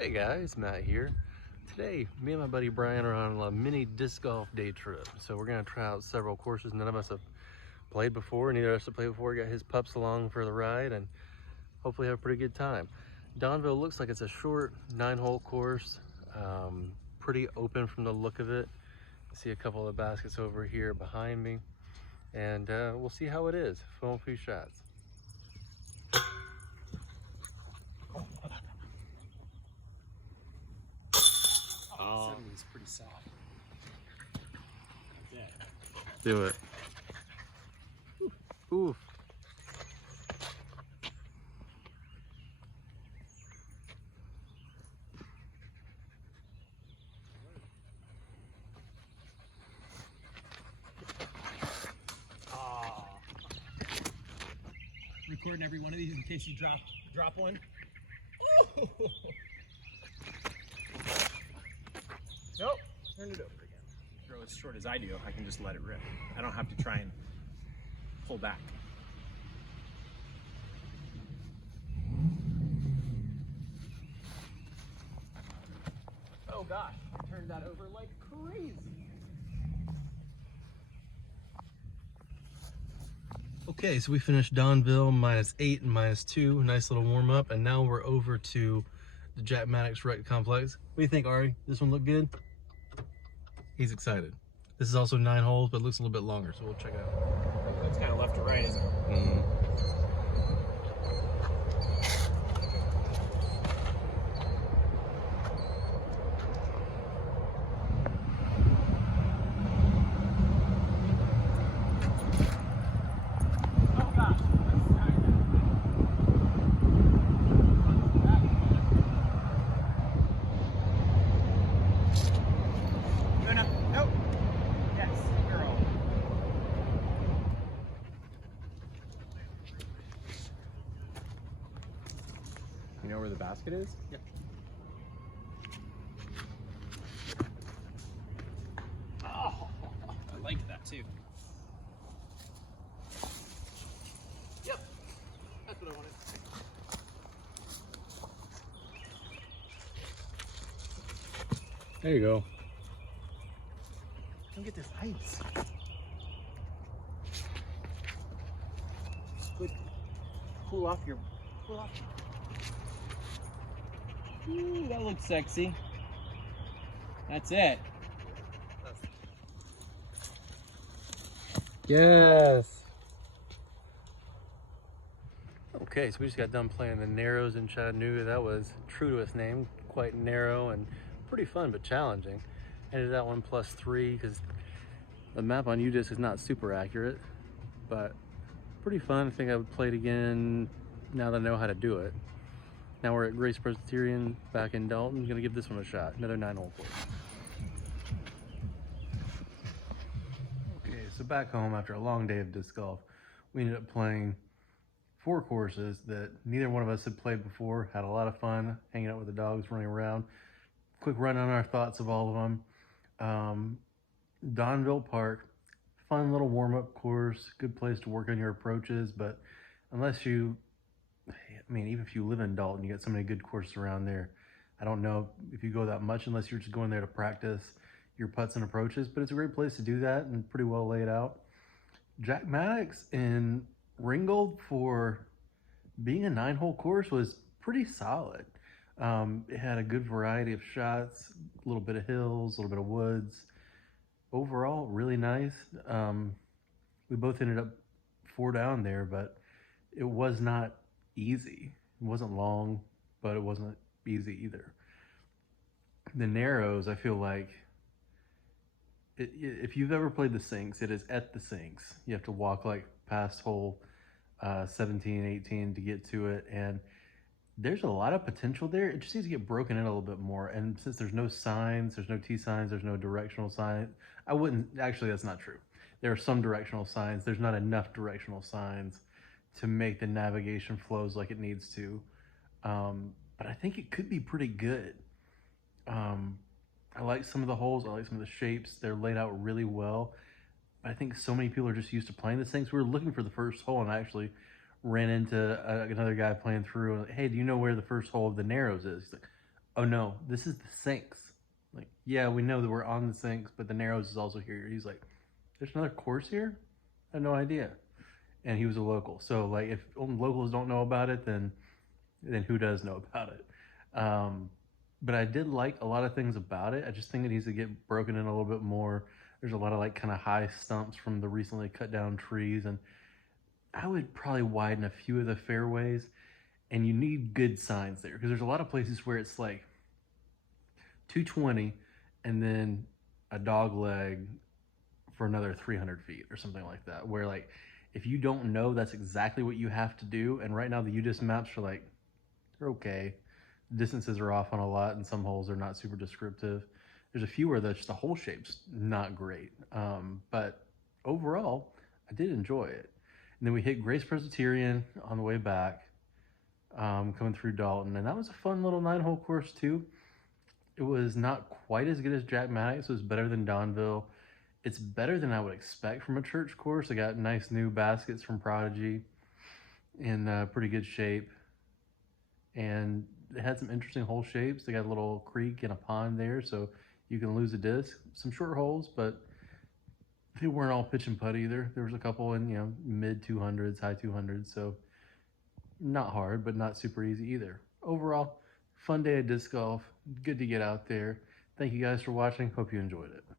Hey guys, Matt here. Today, me and my buddy Brian are on a mini disc golf day trip. So we're gonna try out several courses none of us have played before. Neither of us have played before. Got his pups along for the ride and hopefully have a pretty good time. Donville looks like it's a short 9-hole course. Pretty open from the look of it. I see a couple of baskets over here behind me. And we'll see how it is. Film a few shots. Oh, it's pretty soft. Yeah. Do it. Oof. Oh. Recording every one of these in case you drop one. Oh. Nope. Turn it over again. Throw as short as I do, I can just let it rip. I don't have to try and pull back. Oh gosh, I turned that over like crazy. Okay, so we finished Donville -8 and -2. Nice little warm up, and now we're over to the Jack Maddox Rec Complex. What do you think, Ari? This one look good? He's excited. This is also 9 holes, but it looks a little bit longer, so we'll check it out. That's kind of left to right, isn't it? Mm-hmm. You know where the basket is? Yep. Oh, I like that too. Yep. That's what I wanted. There you go. Look at this ice. Good. Cool off your. Ooh, that looks sexy. That's it. Yes. Okay, so we just got done playing the Narrows in Chattanooga. That was true to its name, quite narrow and pretty fun but challenging. Ended that one +3 because the map on UDisc is not super accurate, but pretty fun. I think I would play it again now that I know how to do it. Now we're at Grace Presbyterian back in Dalton. Gonna give this one a shot. Another 9-hole course. Okay, so back home after a long day of disc golf, we ended up playing 4 courses that neither one of us had played before. Had a lot of fun hanging out with the dogs, running around. Quick run on our thoughts of all of them. Donville Park, fun little warm-up course, good place to work on your approaches, but unless you, I mean, even if you live in Dalton, you got so many good courses around there. I don't know if you go that much unless you're just going there to practice your putts and approaches, but it's a great place to do that and pretty well laid out. Jack Maddox in Ringgold, for being a 9-hole course, was pretty solid. It had a good variety of shots, a little bit of hills, a little bit of woods. Overall, really nice. We both ended up 4 down there, but it was not easy. It wasn't long, but it wasn't easy either. The Narrows, I feel like, if you've ever played the Sinks, it is at the Sinks. You have to walk like past hole 17, 18 to get to it, and there's a lot of potential there. It just needs to get broken in a little bit more. And since there's no signs, there's no T signs, there's no directional signs. I wouldn't, actually that's not true. There are some directional signs. There's not enough directional signs to make the navigation flows like it needs to. But I think it could be pretty good. I like some of the holes. I like some of the shapes. They're laid out really well. I think so many people are just used to playing these things. We were looking for the first hole, and I actually ran into another guy playing through. And, hey, do you know where the first hole of the Narrows is? He's like, oh no, this is the sinks. Like, yeah, we know that we're on the sinks, but the Narrows is also here. He's like, there's another course here? I had no idea. And he was a local. So like, if only locals don't know about it, then who does know about it? But I did like a lot of things about it. I just think it needs to get broken in a little bit more. There's a lot of like kind of high stumps from the recently cut down trees, and I would probably widen a few of the fairways. And you need good signs there because there's a lot of places where it's like 220 and then a dog leg for another 300 feet or something like that. Where like if you don't know that's exactly what you have to do, and right now the UDIS maps are like they're okay. Distances are off on a lot, and some holes are not super descriptive. There's a few where just the hole shape's not great, but overall, I did enjoy it. And then we hit Grace Presbyterian on the way back, coming through Dalton, and that was a fun little 9-hole course too. It was not quite as good as Jack Maddox. It was better than Donville. It's better than I would expect from a church course. I got nice new baskets from Prodigy in pretty good shape, and it had some interesting hole shapes. They got a little creek and a pond there, so you can lose a disc. Some short holes, but they weren't all pitch and putt either. There was a couple in mid 200s, high 200s, so not hard, but not super easy either. Overall, fun day of disc golf. Good to get out there. Thank you guys for watching. Hope you enjoyed it.